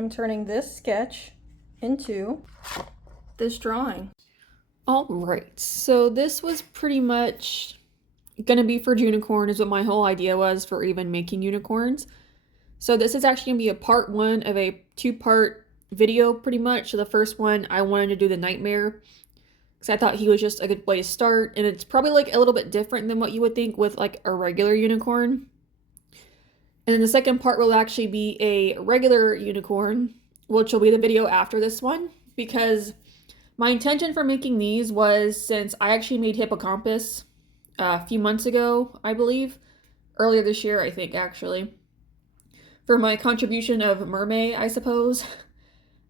I'm turning this sketch into this drawing. All right, so this was pretty much gonna be for Junicorn, is what my whole idea was for even making unicorns. So this is actually gonna be a part one of a two-part video pretty much. So the first one, I wanted to do the nightmare because I thought he was just a good way to start, and it's probably like a little bit different than what you would think with like a regular unicorn. And then the second part will actually be a regular unicorn, which will be the video after this one, because my intention for making these was, since I actually made Hippocampus a few months ago, I believe, earlier this year, I think, actually, for my contribution of Mermaid, I suppose,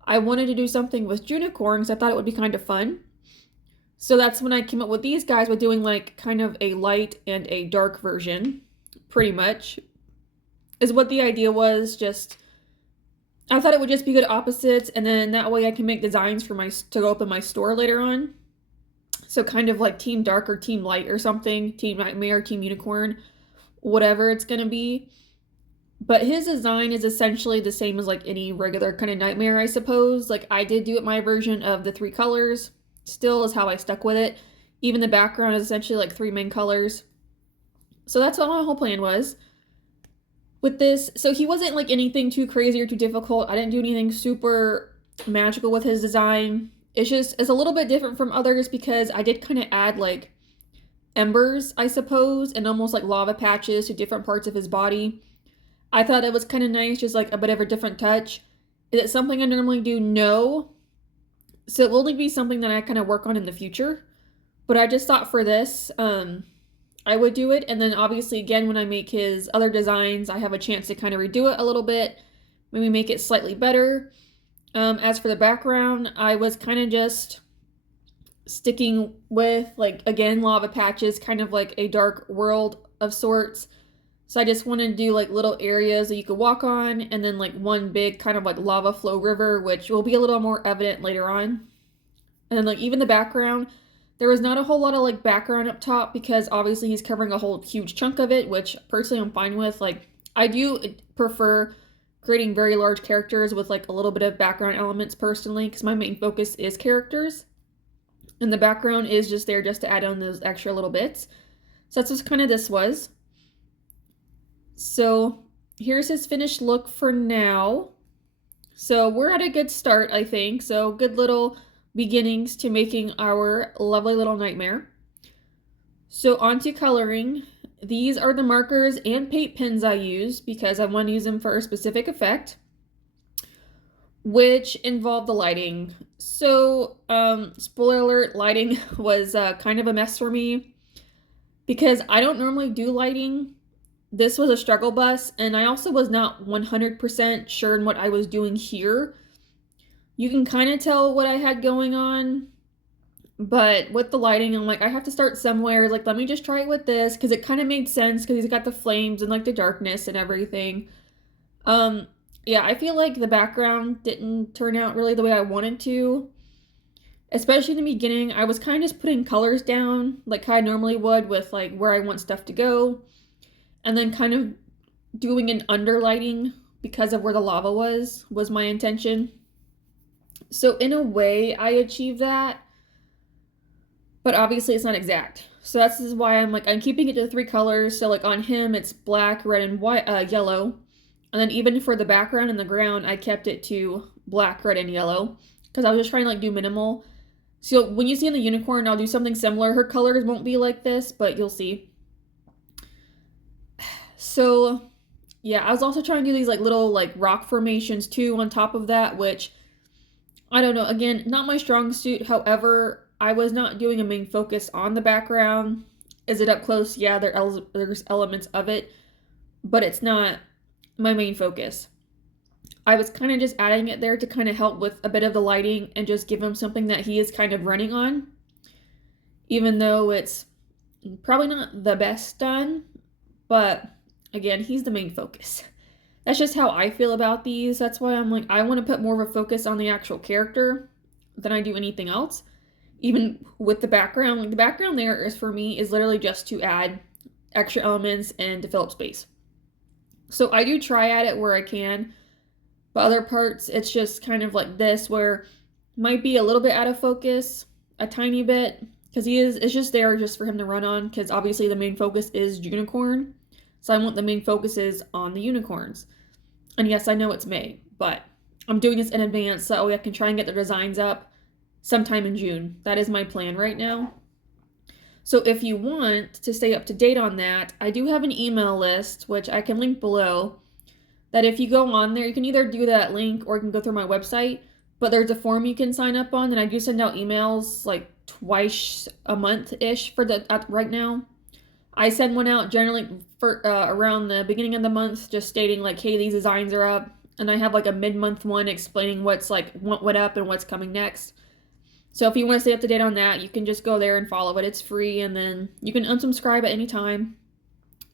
I wanted to do something with Junicorn because I thought it would be kind of fun. So that's when I came up with these guys, with doing like kind of a light and a dark version, pretty much, is what the idea was. Just, I thought it would just be good opposites, and then that way I can make designs for to go up in my store later on. So kind of like Team Dark or Team Light or something, Team Nightmare, Team Unicorn, whatever it's gonna be. But his design is essentially the same as like any regular kind of nightmare, I suppose. Like, I did do it my version of the 3 colors, still is how I stuck with it. Even the background is essentially like 3 main colors. So that's what my whole plan was with this. So he wasn't like anything too crazy or too difficult. I didn't do anything super magical with his design. It's a little bit different from others because I did kind of add like embers, I suppose, and almost like lava patches to different parts of his body. I thought it was kind of nice, just like a bit of a different touch. Is it something I normally do? No. So it will only be something that I kind of work on in the future. But I just thought for this, I would do it. And then obviously, again, when I make his other designs, I have a chance to kind of redo it a little bit. Maybe make it slightly better. As for the background, I was kind of just sticking with, like, again, lava patches, kind of like a dark world of sorts. So I just wanted to do like little areas that you could walk on, and then like one big kind of like lava flow river, which will be a little more evident later on. And then like even the background, there was not a whole lot of like background up top because obviously he's covering a whole huge chunk of it, which personally I'm fine with. Like, I do prefer creating very large characters with like a little bit of background elements personally, because my main focus is characters. And the background is just there just to add on those extra little bits. So that's what kind of this was. So here's his finished look for now. So we're at a good start, I think. So good little beginnings to making our lovely little nightmare. So on to coloring. These are the markers and paint pens I use because I want to use them for a specific effect, which involved the lighting. So spoiler alert, lighting was kind of a mess for me because I don't normally do lighting. This was a struggle bus, and I also was not 100% sure in what I was doing here. You can kind of tell what I had going on, but with the lighting, I'm like, I have to start somewhere. Like, let me just try it with this, because it kind of made sense, because he's got the flames and like the darkness and everything. Yeah, I feel like the background didn't turn out really the way I wanted to. Especially in the beginning, I was kind of just putting colors down, like I normally would with like where I want stuff to go. And then kind of doing an underlighting because of where the lava was my intention. So in a way, I achieved that. But obviously, it's not exact. So that's why I'm keeping it to 3 colors. So like on him, it's black, red, and white, yellow. And then even for the background and the ground, I kept it to black, red, and yellow. Because I was just trying to like do minimal. So when you see in the unicorn, I'll do something similar. Her colors won't be like this, but you'll see. So, yeah, I was also trying to do these like little like rock formations too on top of that, which, I don't know, again, not my strong suit. However, I was not doing a main focus on the background. Is it up close? Yeah, there's elements of it, but it's not my main focus. I was kind of just adding it there to kind of help with a bit of the lighting and just give him something that he is kind of running on, even though it's probably not the best done, but again, he's the main focus. That's just how I feel about these. That's why I'm like, I want to put more of a focus on the actual character than I do anything else. Even with the background, like the background there is for me is literally just to add extra elements and to fill up space. So I do try at it where I can, But other parts, it's just kind of like this, where might be a little bit out of focus, a tiny bit, because it's just there just for him to run on, because obviously the main focus is Junicorn. So I want the main focuses on the unicorns. And yes, I know it's May, but I'm doing this in advance so I can try and get the designs up sometime in June. That is my plan right now. So if you want to stay up to date on that, I do have an email list, which I can link below, that if you go on there, you can either do that link or you can go through my website, but there's a form you can sign up on, and I do send out emails like twice a month-ish for right now. I send one out generally for around the beginning of the month, just stating like, hey, these designs are up, and I have like a mid-month one explaining what's like what up and what's coming next. So if you want to stay up to date on that, you can just go there and follow it. It's free, and then you can unsubscribe at any time.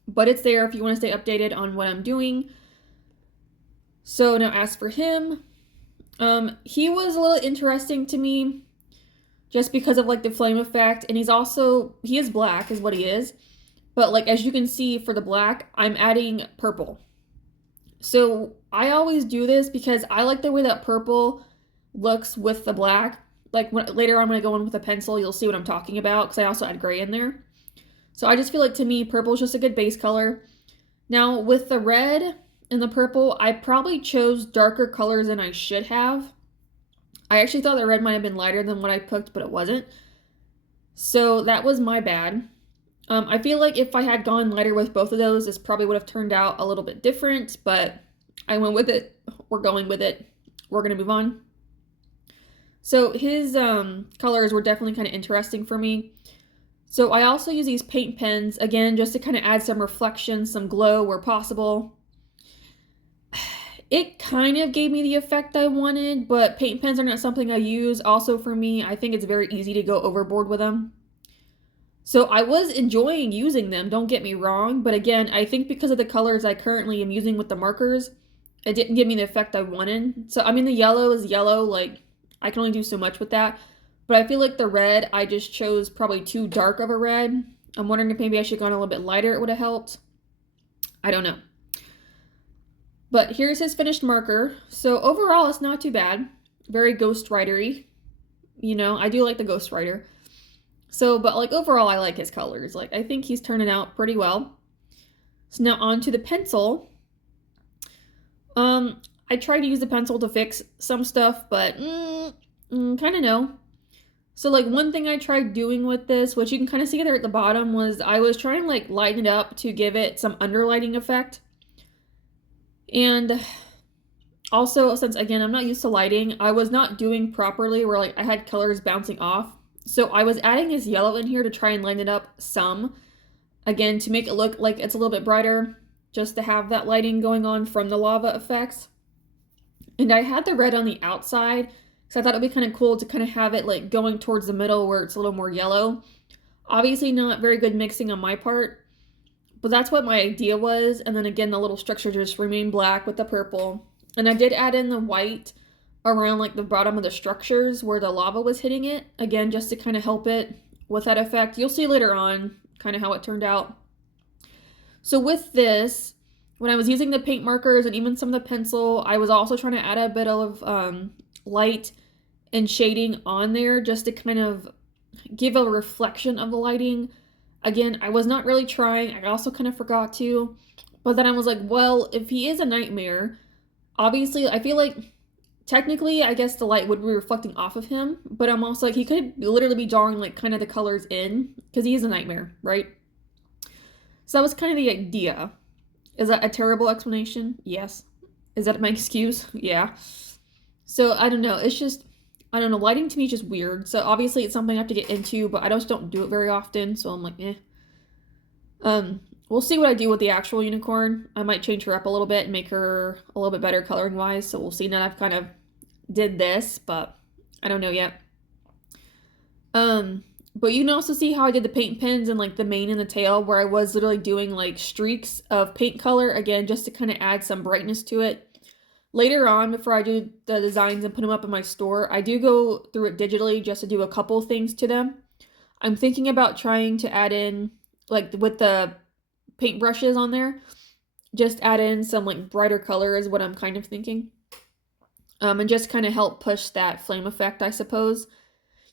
But it's there if you want to stay updated on what I'm doing. So now as for him, he was a little interesting to me just because of like the flame effect, and he is black is what he is. But like as you can see for the black, I'm adding purple. So I always do this because I like the way that purple looks with the black. Like later on when I go in with a pencil, you'll see what I'm talking about because I also add gray in there. So I just feel like to me, purple is just a good base color. Now with the red and the purple, I probably chose darker colors than I should have. I actually thought the red might have been lighter than what I picked, but it wasn't. So that was my bad. I feel like if I had gone lighter with both of those, this probably would have turned out a little bit different, but I went with it. We're going with it. We're going to move on. So his colors were definitely kind of interesting for me. So I also use these paint pens, again, just to kind of add some reflection, some glow where possible. It kind of gave me the effect I wanted, but paint pens are not something I use. Also for me, I think it's very easy to go overboard with them. So I was enjoying using them, don't get me wrong, but again, I think because of the colors I currently am using with the markers, it didn't give me the effect I wanted. So I mean, the yellow is yellow, like I can only do so much with that. But I feel like the red, I just chose probably too dark of a red. I'm wondering if maybe I should have gone a little bit lighter, it would have helped. I don't know. But here's his finished marker. So overall, it's not too bad. Very Ghost Rider-y. You know, I do like the Ghost Rider. So, but like overall, I like his colors. Like, I think he's turning out pretty well. So now on to the pencil. I tried to use the pencil to fix some stuff, but kind of no. So like one thing I tried doing with this, which you can kind of see there at the bottom, was I was trying to like lighten it up to give it some underlighting effect. And also, since again, I'm not used to lighting, I was not doing properly where like I had colors bouncing off. So I was adding this yellow in here to try and lighten it up some. Again, to make it look like it's a little bit brighter, just to have that lighting going on from the lava effects. And I had the red on the outside, so I thought it'd be kind of cool to kind of have it like going towards the middle where it's a little more yellow. Obviously not very good mixing on my part, but that's what my idea was. And then again, the little structure just remained black with the purple. And I did add in the white around like the bottom of the structures where the lava was hitting it, again just to kind of help it with that effect. You'll see later on kind of how it turned out. So with this, when I was using the paint markers and even some of the pencil, I was also trying to add a bit of light and shading on there just to kind of give a reflection of the lighting. Again, I was not really trying. I also kind of forgot to, but then I was like, well, if he is a nightmare, obviously I feel like technically, I guess the light would be reflecting off of him, but I'm also like, he could literally be drawing like kind of the colors in because he is a nightmare, right? So that was kind of the idea. Is that a terrible explanation? Yes. Is that my excuse? Yeah. So I don't know. It's just, I don't know. Lighting to me is just weird. So obviously it's something I have to get into, but I just don't do it very often. So I'm like, eh. We'll see what I do with the actual unicorn. I might change her up a little bit and make her a little bit better coloring wise. So we'll see. Now I've kind of did this, but I don't know yet. But you can also see how I did the paint pens and like the mane and the tail, where I was literally doing like streaks of paint color, again, just to kind of add some brightness to it. Later on, before I do the designs and put them up in my store, I do go through it digitally just to do a couple things to them. I'm thinking about trying to add in, like with the paint brushes on there, just add in some like brighter color is what I'm kind of thinking. and just kind of help push that flame effect, I suppose.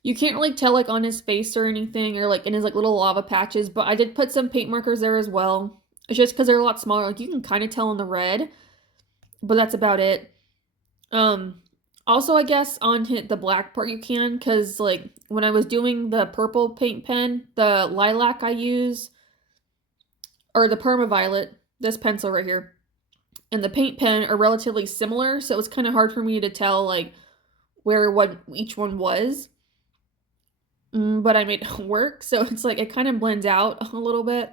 You can't really tell like on his face or anything, or like in his like little lava patches, but I did put some paint markers there as well. It's just because they're a lot smaller. Like you can kind of tell in the red, but that's about it. Um, Also, I guess on the black part you can, because like when I was doing the purple paint pen, the lilac I use, or the permaviolet, this pencil right here, and the paint pen are relatively similar, so it was kind of hard for me to tell like where what each one was. But I made it work, so it's like it kind of blends out a little bit.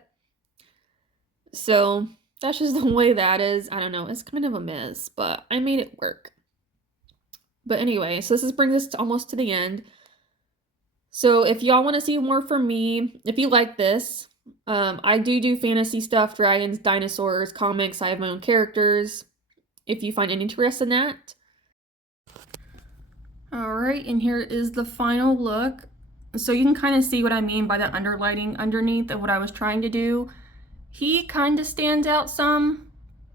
So that's just the way that is. I don't know, it's kind of a mess, but I made it work. But anyway, so this brings us to almost to the end. So if y'all want to see more from me, if you like this, I do fantasy stuff, dragons, dinosaurs, comics. I have my own characters. If you find any interest in that. All right, and here is the final look. So you can kind of see what I mean by the underlighting underneath of what I was trying to do. He kind of stands out some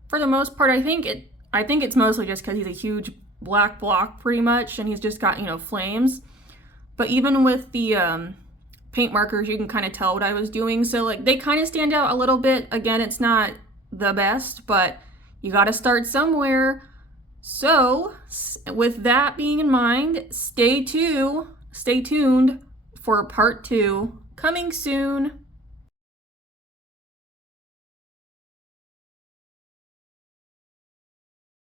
for the most part. I think it's mostly just because he's a huge black block pretty much, and he's just got, you know, flames. But even with the paint markers, you can kind of tell what I was doing. So like they kind of stand out a little bit. Again, it's not the best, but you got to start somewhere. So with that being in mind, stay tuned for part 2 coming soon.